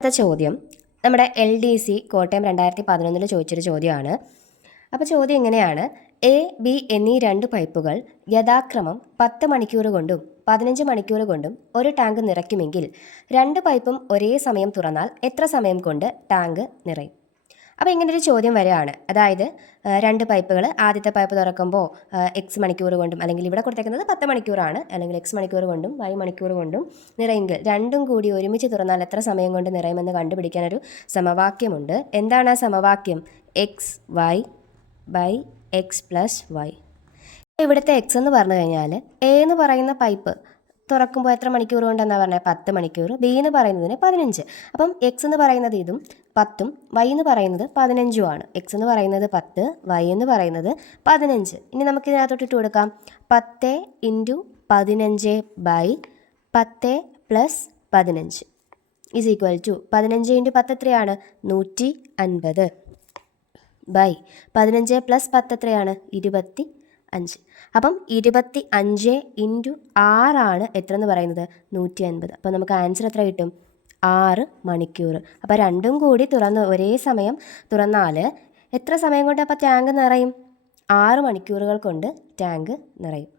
അടുത്ത ചോദ്യം. നമ്മുടെ എൽ ഡി സി കോട്ടയം രണ്ടായിരത്തി പതിനൊന്നിൽ ചോദിച്ചൊരു ചോദ്യമാണ്. അപ്പോൾ ചോദ്യം എങ്ങനെയാണ് എ ബി എന്നീ രണ്ട് പൈപ്പുകൾ യഥാക്രമം പത്ത് മണിക്കൂർ കൊണ്ടും പതിനഞ്ച് മണിക്കൂർ കൊണ്ടും ഒരു ടാങ്ക് നിറയ്ക്കുമെങ്കിൽ രണ്ട് പൈപ്പും ഒരേ സമയം തുറന്നാൽ എത്ര സമയം കൊണ്ട് ടാങ്ക് നിറയും? അപ്പോൾ ഇങ്ങനെ ഒരു ചോദ്യം വരികയാണ്. അതായത് രണ്ട് പൈപ്പുകൾ ആദ്യത്തെ പൈപ്പ് തുറക്കുമ്പോൾ എക്സ് മണിക്കൂർ കൊണ്ടും അല്ലെങ്കിൽ ഇവിടെ കൊടുത്തേക്കുന്നത് പത്ത് മണിക്കൂറാണ്. അല്ലെങ്കിൽ എക്സ് മണിക്കൂർ കൊണ്ടും വൈ മണിക്കൂർ കൊണ്ടും നിറയെങ്കിൽ രണ്ടും കൂടി ഒരുമിച്ച് തുറന്നാൽ എത്ര സമയം കൊണ്ട് നിറയുമെന്ന് കണ്ടുപിടിക്കാനൊരു സമവാക്യമുണ്ട്. എന്താണ് ആ സമവാക്യം? X Y by X plus Y ഇവിടുത്തെ എക്സ് എന്ന് പറഞ്ഞു കഴിഞ്ഞാൽ എ എന്ന് പറയുന്ന പൈപ്പ് തുറക്കുമ്പോൾ എത്ര മണിക്കൂർ കൊണ്ടെന്നാണ് പറഞ്ഞത് പത്ത് മണിക്കൂർ. ബി എന്ന് പറയുന്നതിന് പതിനഞ്ച്. അപ്പം എക്സ് എന്ന് പറയുന്നത് ഇതും പത്തും വൈ എന്ന് പറയുന്നത് പതിനഞ്ചുമാണ് എക്സ് എന്ന് പറയുന്നത് പത്ത് വൈ എന്ന് പറയുന്നത് പതിനഞ്ച്. ഇനി നമുക്ക് ഇതിനകത്തോട്ട് ഇട്ട് കൊടുക്കാം. പത്ത് ഇന്റു പതിനഞ്ച് ബൈ പത്ത് പ്ലസ് പതിനഞ്ച്. ഈസ് ഈക്വൽ ടു പതിനഞ്ച് ഇന്റു പത്ത് എത്രയാണ്? നൂറ്റി അൻപത്. ബൈ. പതിനഞ്ച് പ്ലസ് പത്ത് എത്രയാണ്? ഇരുപത്തി അഞ്ച്. അപ്പം ഇരുപത്തി അഞ്ച് ഇന്റു ആറാണ് എത്ര എന്ന് പറയുന്നത്? നൂറ്റി അൻപത്. അപ്പം നമുക്ക് ആൻസർ എത്ര കിട്ടും? ആറ് മണിക്കൂർ. അപ്പോൾ രണ്ടും കൂടി തുറന്ന് ഒരേ സമയം തുറന്നാൽ എത്ര സമയം കൊണ്ട് അപ്പോൾ ടാങ്ക് നിറയും? ആറ് മണിക്കൂറുകൾ കൊണ്ട് ടാങ്ക് നിറയും.